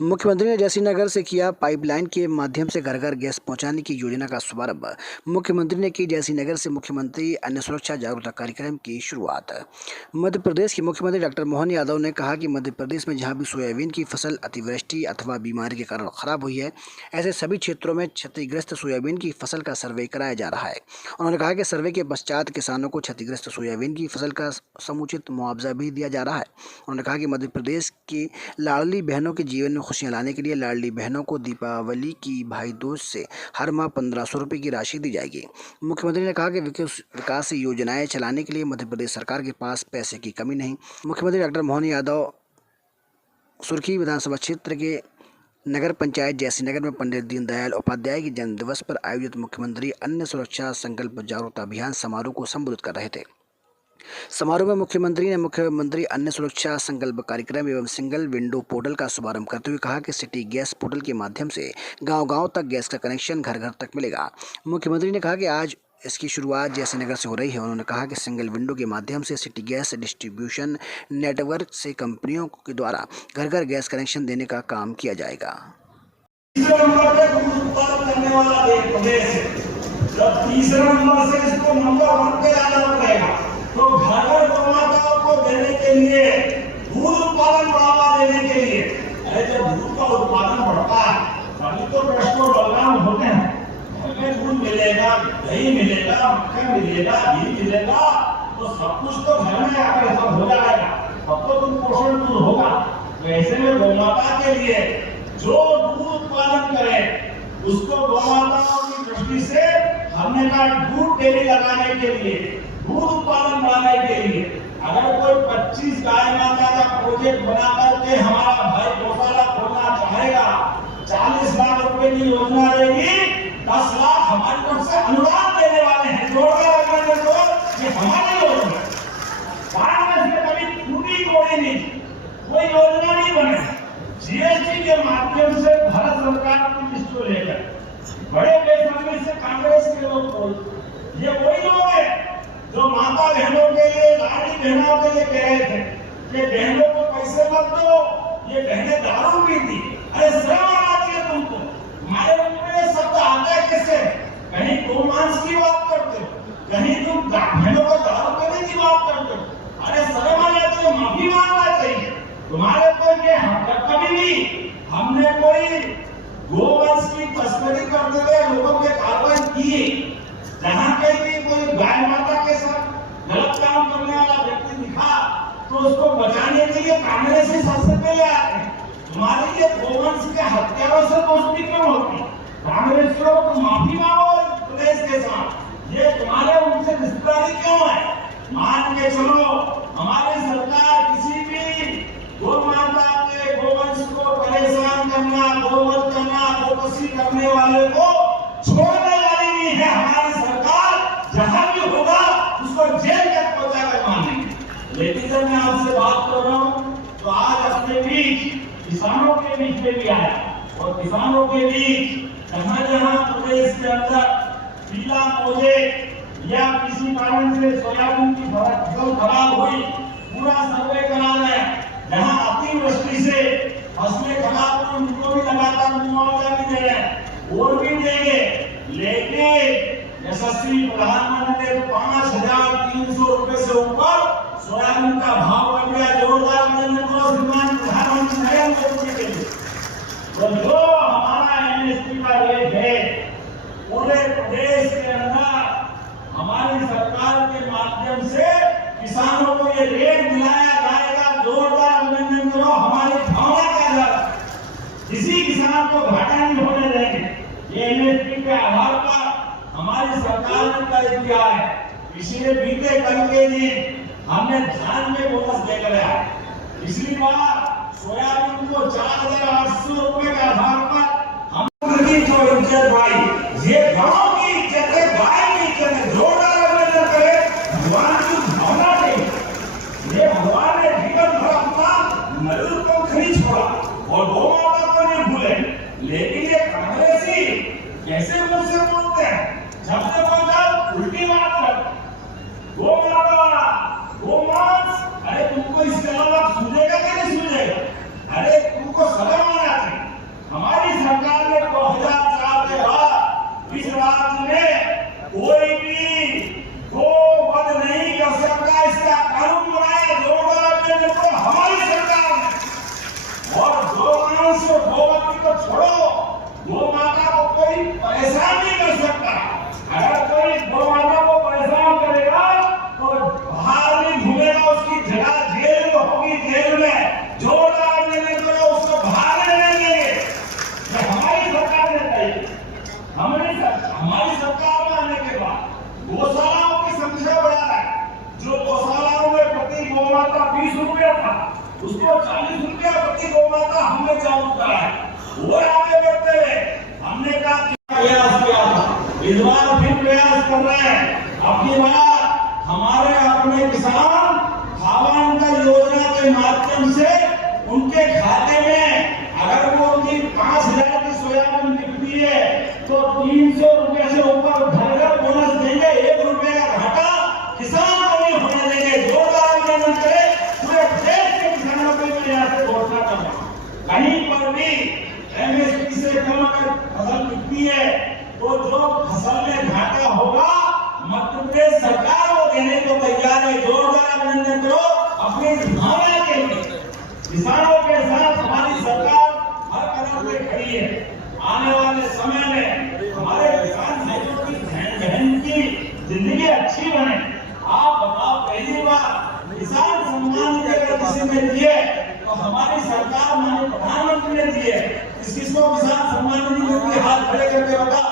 मुख्यमंत्री ने जयसिंहनगर से किया पाइपलाइन के माध्यम से घर घर गैस पहुंचाने की योजना का शुभारंभ। मुख्यमंत्री ने की जयसिंहनगर से मुख्यमंत्री अन्न सुरक्षा जागरूकता कार्यक्रम की शुरुआत। मध्य प्रदेश के मुख्यमंत्री डॉक्टर मोहन यादव ने कहा कि मध्य प्रदेश में जहां भी सोयाबीन की फसल अतिवृष्टि अथवा बीमारी के कारण खराब हुई है, ऐसे सभी क्षेत्रों में क्षतिग्रस्त सोयाबीन की फसल का सर्वे कराया जा रहा है। उन्होंने कहा कि सर्वे के पश्चात किसानों को क्षतिग्रस्त सोयाबीन की फसल का समुचित मुआवजा भी दिया जा रहा है। उन्होंने कहा कि मध्य प्रदेश की लाडली बहनों के जीवन में खुशियां लाने के लिए लाडली बहनों को दीपावली की भाई दूज से हर माह 1500 रुपये की राशि दी जाएगी। मुख्यमंत्री ने कहा कि विकास योजनाएं चलाने के लिए मध्य प्रदेश सरकार के पास पैसे की कमी नहीं। मुख्यमंत्री डॉक्टर मोहन यादव सुर्खी विधानसभा क्षेत्र के नगर पंचायत जयसिंहनगर में पंडित दीनदयाल उपाध्याय के जन्म दिवस पर आयोजित मुख्यमंत्री अन्न सुरक्षा संकल्प जागरूकता अभियान समारोह को संबोधित कर रहे थे। समारोह में मुख्यमंत्री अन्न सुरक्षा संकल्प कार्यक्रम एवं सिंगल विंडो पोर्टल का शुभारंभ करते हुए कहा कि सिटी गैस पोर्टल के माध्यम से गांव-गांव तक गैस का कनेक्शन घर घर तक मिलेगा। मुख्यमंत्री ने कहा कि आज इसकी शुरुआत जयसिंहनगर से हो रही है। उन्होंने कहा कि सिंगल विंडो के माध्यम से सिटी गैस डिस्ट्रीब्यूशन नेटवर्क से कंपनियों के द्वारा घर घर गैस कनेक्शन देने का काम किया जाएगा। तीसरे नंबर से इसको नंबर 1 पे लाना पड़ेगा। तो घर घर गौमाताओं को देने के लिए, दूध उत्पादन बढ़ावा देने के लिए, जब दूध का उत्पादन बढ़ता है तभी तो प्रश्न बलराम होते हैं। घर में दूध मिलेगा, दही मिलेगा, मक्खन मिलेगा, घी मिलेगा, तो सब कुछ तो घर में आकर सब हो जाएगा, तब तो तुम पोषण दूध होगा। वैसे में गौमाता के लिए जो दूध उत्पादन करे उसको गौमाताओं की दृष्टि से हमने कहा दूध डेयरी लगाने के लिए, दूध उत्पादन बढ़ाने के लिए अगर कोई 25 गाय माता का प्रोजेक्ट बना करके हमारा भाई गौशाला खोलना चाहेगा, 40 लाख रुपए की योजना रहेगी, 10 लाख हमारी तरफ से अनुदान देने वाले हैं। जोड़कर रखने दो, ये हमारी योजना बाद में से कभी टूटी कोई नहीं, कोई योजना नहीं बने। जीएसटी के माध्यम से भारत सरकार की लिस्ट को लेकर बड़े बेसब्री से कांग्रेस के लोग बोलते, ये वही लोग हैं जो माता बहनों के लिए, लाडली बहनों के लिए कह रहे थे कि बहनों को पैसे मत दो, ये बहनें दारू पीती। अरे शर्म आना चाहिए तुमको, हमारे मुंह में शब्द आता है कैसे? कहीं गोमांस की बात करते हो, कहीं तुम बहनों को दारू पीने की बात करते हो। अरे शर्म आना चाहिए, माफी मांगना चाहिए। तुम्हारे को ये कभी भी हमने कोई गोवंश की तस्करी करते हुए लोगों के कार्रवाई की। जहाँ कहीं भी कोई गाय माता के साथ गलत काम करने वाला व्यक्ति दिखा तो उसको बचाने के लिए कांग्रेस ही सबसे पहले आते हैं। तुम्हारी ये गोवंश के हत्यारों से दोस्ती क्यों होती? कांग्रेस को माफी मांगो प्रदेश के साथ, ये तुम्हारे उनसे रिश्तेदारी क्यों है? मान के चलो हमारी सरकार किसी भी गौ माता के गोवंश को परेशान करना, गोवध करना, गोपसी करने वाले को छोड़ने वाली नहीं है। हमारी सरकार जहां भी होगा उसको जेल तक पहुंचाकर मानेंगे। लेकिन जब मैं आपसे बात कर रहा हूं तो आज अपने बीच किसानों के बीच में भी आया, और किसानों के बीच जहां जहां प्रदेश के अंदर पीला मोजे या किसी कारण से सोयाबीन की फसल खराब हुई, पूरा सर्वे कराना है। जहां अतिवृष्टि से फसलें खराब हुई उनको भी लगातार मुआवजा भी दे रहे हैं और भी देंगे। लेकिन यशस्वी प्रधानमंत्री ने 5300 रुपए से ऊपर सोयाबीन का भाव बढ़ गया। जोरदार अभिनंदन करो श्रीमान प्रधानमंत्री नरेंद्र मोदी के लिए। तो जो हमारा एमएसपी का रेट है पूरे प्रदेश के अंदर हमारी सरकार के माध्यम से किसानों को ये रेट दिलाया जाएगा। जोरदार अभिनंदन करो, हमारी भावना का आधार, किसी किसान को घाटा नहीं होने देंगे। ये एमएसपी के आधार पर हमारी सरकार ने तय किया है। इसलिए बीते कल के दिन हमने धान में बोनस देकर आया। पिछली बार सोयाबीन को 4800 रुपए के आधार पर हम जो इज्जत भाई, ये गांव की इज्जत है, गाय की इज्जत है। जोरदार अभिनंदन करें भगवान की भावना से। ये भगवान ने जीवन भर अपना मजदूर को खरीद छोड़ा और गौ माता को नहीं भूले। लेकिन ये कांग्रेसी कैसे मुझसे बोलते हैं, जब से बोलता उल्टी बात कर। गौ माता, गोमांस, अरे तुमको इसके अलावा सूझेगा कि नहीं सूझेगा? अरे तुमको शर्म आना चाहिए। मांस और गोवंश को छोड़ो, गौ माता को कोई परेशान नहीं कर सकता। अगर कोई गौ माता को परेशान करेगा तो बाहर नहीं घूमेगा, उसकी जगह जेल में होगी, जेल में जोरदार निर्णय करो, उसको बाहर नहीं देंगे। ये हमारी सरकार ने कही, हमारी सरकार में आने के बाद गौशालाओं की संख्या बढ़ा है। जो गौशालाओं में प्रति गौमाता 20 रुपया था, उसको 40 रुपया प्रति गौमाता हमने चालू करा है। वो आगे बढ़ते हुए हमने कहा प्रयास किया था, इस बार फिर प्रयास कर रहे हैं। अपनी बार हमारे अपने किसान खावन का योजना के माध्यम से उनके खाते में अगर वो उनकी 5,000 की सोयाबीन बिकती है तो 300 रुपए से ऊपर घर बोनस देंगे। 1 रुपए का घाटा किसान को नहीं होने देंगे। जोरदार आंदोलन करे, पूरे देश के किसानों को प्रयास घोषणा करना। कहीं पर भी एमएसपी से कम अगर फसल बिकती है तो जो फसल में घाटा होगा मध्य प्रदेश सरकार वो देने को तैयार है। जोरदार अभिनंदन करो अपनी भावना के लिए। किसानों के साथ हमारी सरकार हर कदम पे खड़ी है। आने वाले समय में हमारे किसान भाइयों की बहन की जिंदगी अच्छी बने। आप बताओ, पहली बार किसान सम्मान निधि अगर किसी ने दिए तो हमारी सरकार माननीय प्रधानमंत्री ने दिए। किसको किसान सम्मान निधि हाथ खड़े करके बता।